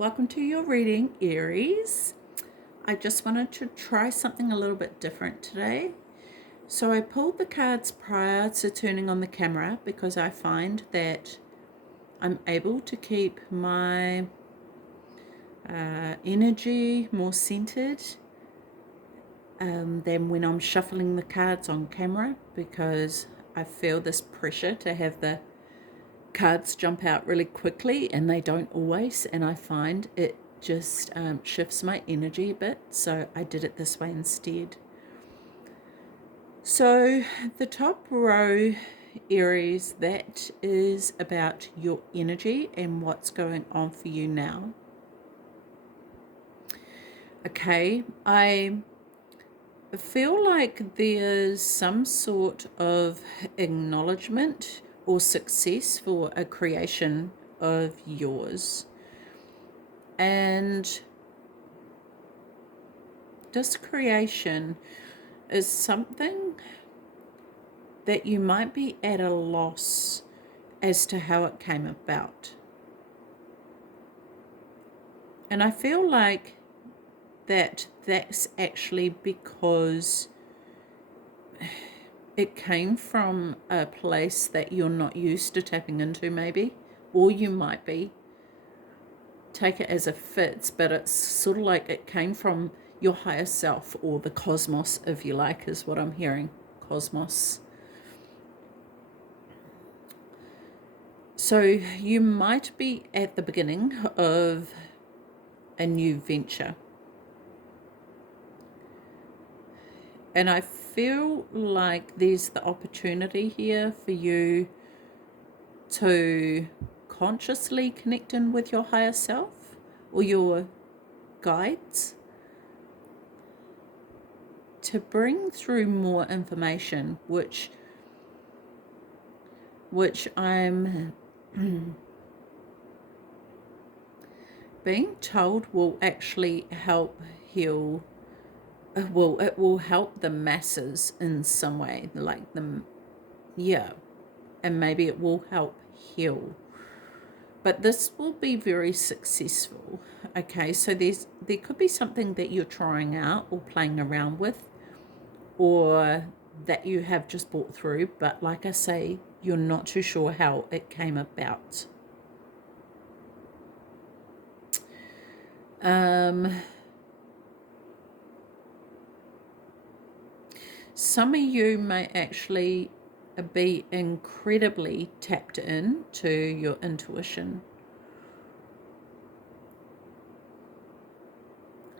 welcome to your reading, Aries. I just wanted to try something a little bit different today. So I pulled the cards prior to turning on the camera because I find that I'm able to keep my energy more centered than when I'm shuffling the cards on camera, because I feel this pressure to have the cards jump out really quickly, and they don't always, and I find it just shifts my energy a bit, so I did it this way instead. So the top row, Aries, that is about your energy and what's going on for you now. Okay, I feel like there's some sort of acknowledgement or success for a creation of yours. And this creation is something that you might be at a loss as to how it came about. And I feel like that's actually because it came from a place that you're not used to tapping into, maybe, or you might be. Take it as it fits, but it's sort of like it came from your higher self, or the cosmos, if you like, is what I'm hearing. Cosmos. So you might be at the beginning of a new venture. And I feel like there's the opportunity here for you to consciously connect in with your higher self or your guides to bring through more information, which I'm being told will actually help heal. Well, it will help the masses in some way, like them, yeah, and maybe it will help heal. But this will be very successful. Okay, so there could be something that you're trying out or playing around with, or that you have just brought through, but like I say, you're not too sure how it came about. Some of you may actually be incredibly tapped in to your intuition.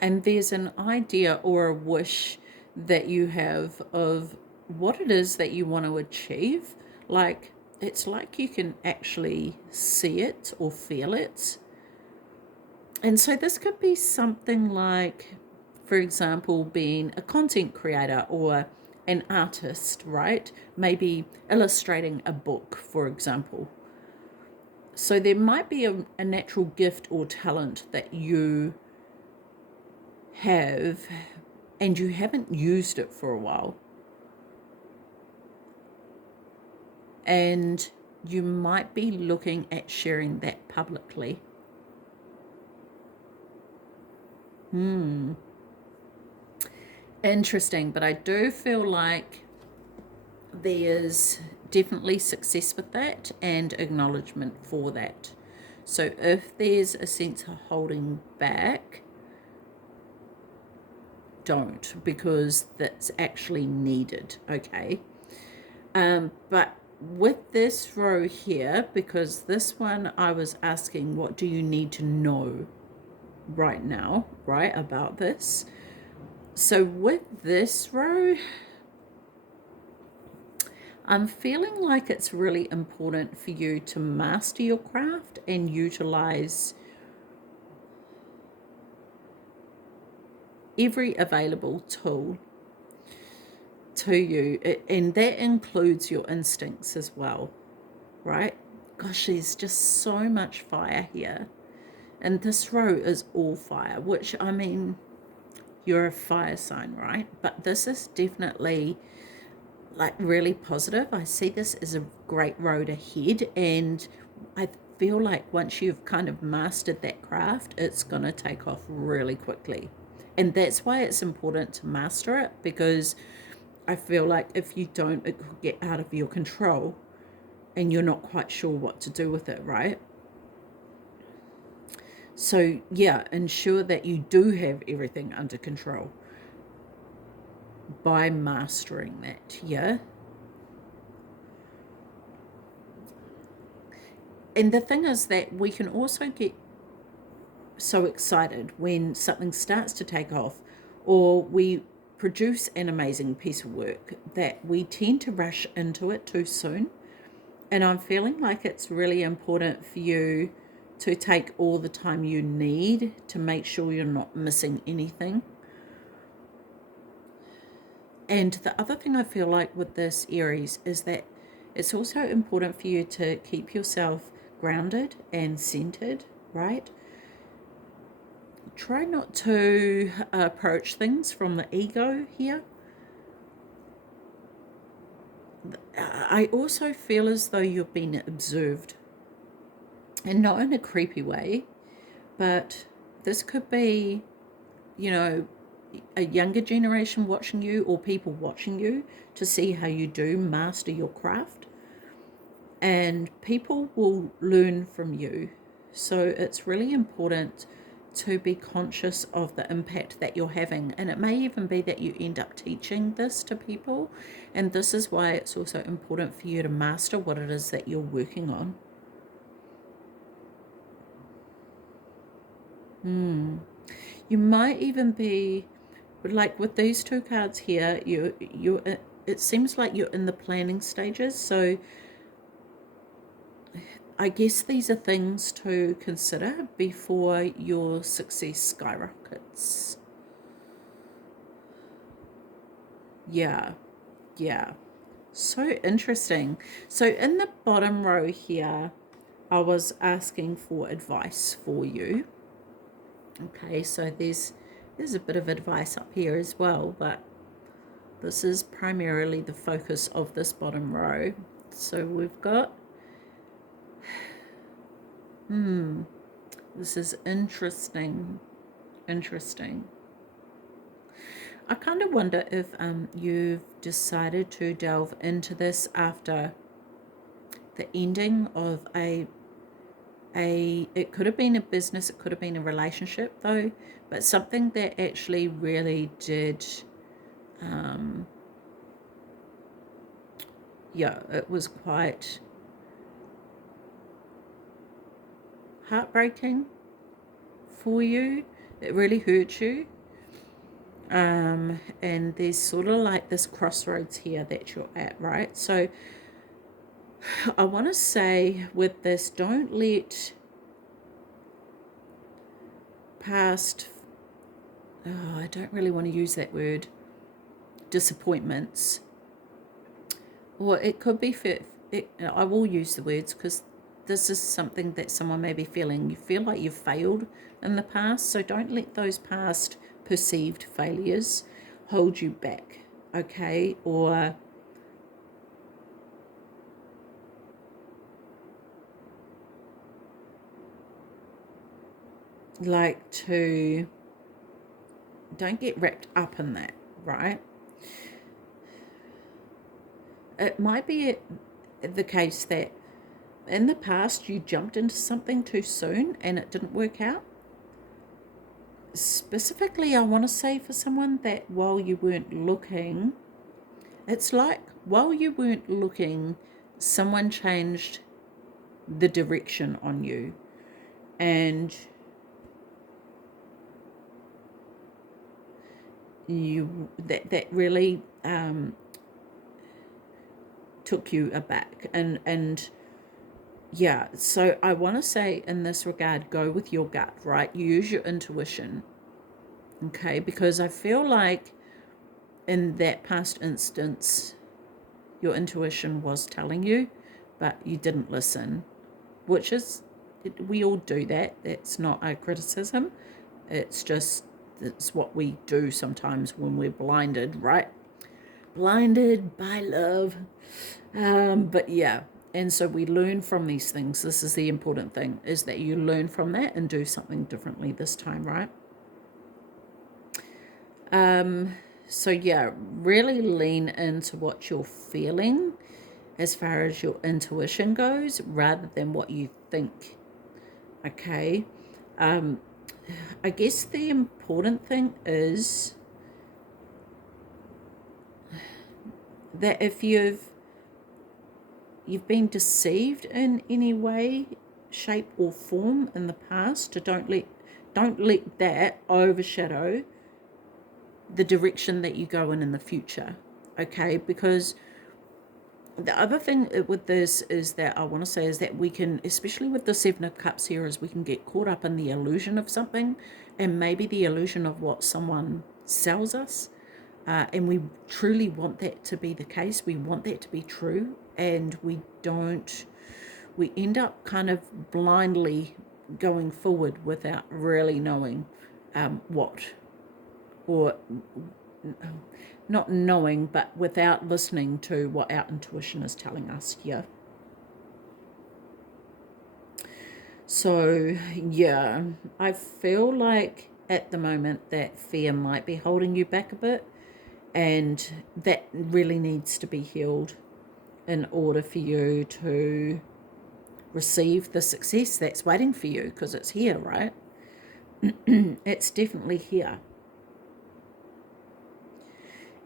And there's an idea or a wish that you have of what it is that you want to achieve. Like, it's like you can actually see it or feel it. And so this could be something like, for example, being a content creator or an artist, right? Maybe illustrating a book, for example. So there might be a natural gift or talent that you have, and you haven't used it for a while. And you might be looking at sharing that publicly. Interesting, but I do feel like there's definitely success with that and acknowledgement for that. So if there's a sense of holding back, don't, because that's actually needed, okay? But with this row here, because this one I was asking, what do you need to know right now, right, about this? So with this row, I'm feeling like it's really important for you to master your craft and utilize every available tool to you, and that includes your instincts as well, right? Gosh, there's just so much fire here, and this row is all fire, which, I mean, you're a fire sign, right? But this is definitely like really positive. I see this as a great road ahead, and I feel like once you've kind of mastered that craft, it's going to take off really quickly. And that's why it's important to master it, because I feel like if you don't, it could get out of your control and you're not quite sure what to do with it, right? So, yeah, ensure that you do have everything under control by mastering that, yeah? And the thing is that we can also get so excited when something starts to take off, or we produce an amazing piece of work, that we tend to rush into it too soon. And I'm feeling like it's really important for you to take all the time you need to make sure you're not missing anything. And the other thing I feel like with this, Aries, is that it's also important for you to keep yourself grounded and centered, right? Try not to approach things from the ego here. I also feel as though you've been observed, and not in a creepy way, but this could be, you know, a younger generation watching you, or people watching you to see how you do master your craft. And people will learn from you. So it's really important to be conscious of the impact that you're having. And it may even be that you end up teaching this to people. And this is why it's also important for you to master what it is that you're working on. You might even be, like with these two cards here, it seems like you're in the planning stages. So I guess these are things to consider before your success skyrockets. Yeah, yeah. So interesting. So in the bottom row here, I was asking for advice for you. Okay, so there's a bit of advice up here as well, but this is primarily the focus of this bottom row. So we've got this is interesting. Interesting. I kind of wonder if you've decided to delve into this after the ending of it could have been a business, it could have been a relationship though, but something that actually really did, yeah, it was quite heartbreaking for you. It really hurt you. And there's sort of like this crossroads here that you're at, right? So I want to say with this, don't let past, oh, I don't really want to use that word, disappointments, or it could be, I will use the words because this is something that someone may be feeling. You feel like you've failed in the past, so don't let those past perceived failures hold you back, okay? Or like to, don't get wrapped up in that, right? It might be the case that in the past you jumped into something too soon and it didn't work out. Specifically, I want to say for someone that while you weren't looking, it's like while you weren't looking, someone changed the direction on you, and that really took you aback. And yeah, so I want to say in this regard, go with your gut, right? Use your intuition, okay? Because I feel like in that past instance, your intuition was telling you, but you didn't listen, which is, we all do that. That's not a criticism. It's just, it's what we do sometimes when we're blinded, right? Blinded by love. But yeah, And so we learn from these things. This is the important thing, is that you learn from that and do something differently this time, right? So yeah, really lean into what you're feeling as far as your intuition goes, rather than what you think. Okay. I guess the important thing is that if you've been deceived in any way, shape or form in the past, don't let that overshadow the direction that you go in the future. Okay, because the other thing with this is that I want to say is that we can, especially with the Seven of Cups here, is we can get caught up in the illusion of something, and maybe the illusion of what someone sells us. And we truly want that to be the case. We want that to be true, and we don't. We end up kind of blindly going forward without really knowing what, or not knowing, but without listening to what our intuition is telling us here. So, yeah, I feel like at the moment that fear might be holding you back a bit, and that really needs to be healed in order for you to receive the success that's waiting for you, because it's here, right? It's definitely here.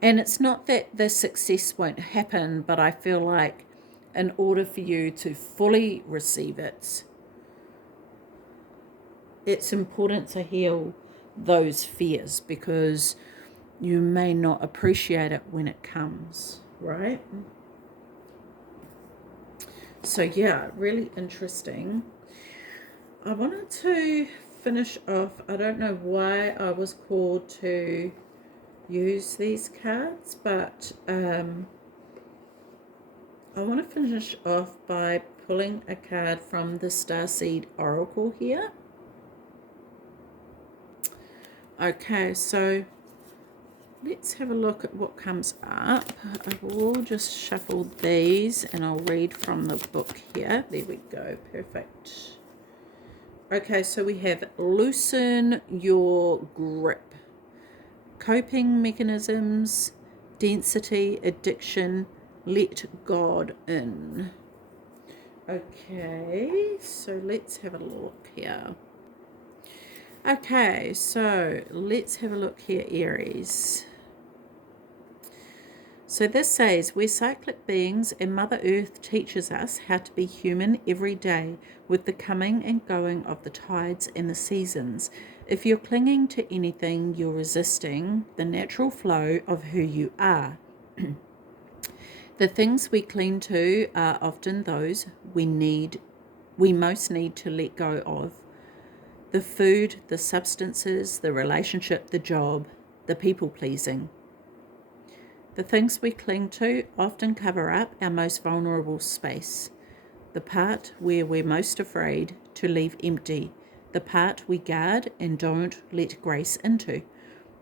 And it's not that the success won't happen, but I feel like in order for you to fully receive it, it's important to heal those fears, because you may not appreciate it when it comes, right? So yeah, really interesting. I wanted to finish off, I don't know why I was called to use these cards, but I want to finish off by pulling a card from the Starseed Oracle here. Okay, so let's have a look at what comes up. I will just shuffle these and I'll read from the book here. There we go, perfect. Okay, so we have loosen your grip, coping mechanisms, density, addiction, let God in. Okay, so let's have a look here. Okay, so let's have a look here, Aries. So this says, we're cyclic beings, and Mother Earth teaches us how to be human every day with the coming and going of the tides and the seasons. If you're clinging to anything, you're resisting the natural flow of who you are. The things we cling to are often those we most need to let go of. The food, the substances, the relationship, the job, the people pleasing. The things we cling to often cover up our most vulnerable space, the part where we're most afraid to leave empty, the part we guard and don't let grace into.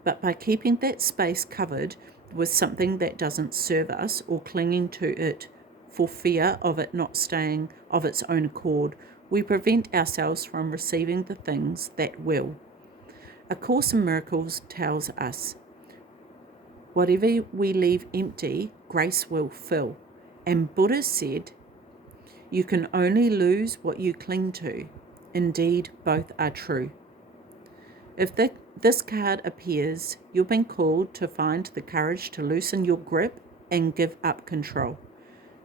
But by keeping that space covered with something that doesn't serve us, or clinging to it for fear of it not staying of its own accord, we prevent ourselves from receiving the things that will. A Course in Miracles tells us, whatever we leave empty, grace will fill. And Buddha said, you can only lose what you cling to. Indeed, both are true. If this card appears, you've been called to find the courage to loosen your grip and give up control,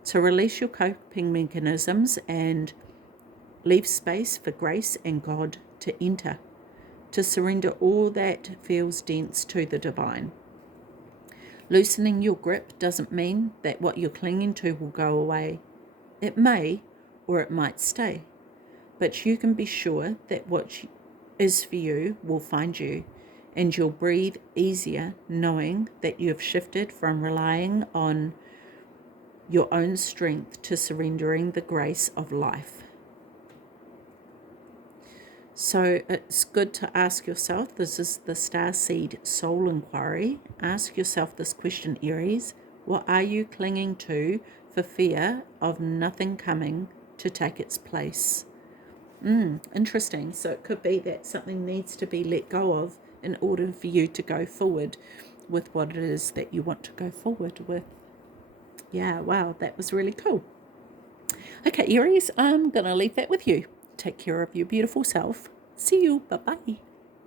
to release your coping mechanisms and leave space for grace and God to enter, to surrender all that feels dense to the divine. Loosening your grip doesn't mean that what you're clinging to will go away. It may, or it might stay, but you can be sure that what is for you will find you, and you'll breathe easier knowing that you have shifted from relying on your own strength to surrendering the grace of life. So it's good to ask yourself, this is the Starseed Soul Inquiry, ask yourself this question, Aries, what are you clinging to for fear of nothing coming to take its place. Interesting. So it could be that something needs to be let go of in order for you to go forward with what it is that you want to go forward with. Yeah, wow, that was really cool. Okay, Aries, I'm going to leave that with you. Take care of your beautiful self. See you. Bye-bye.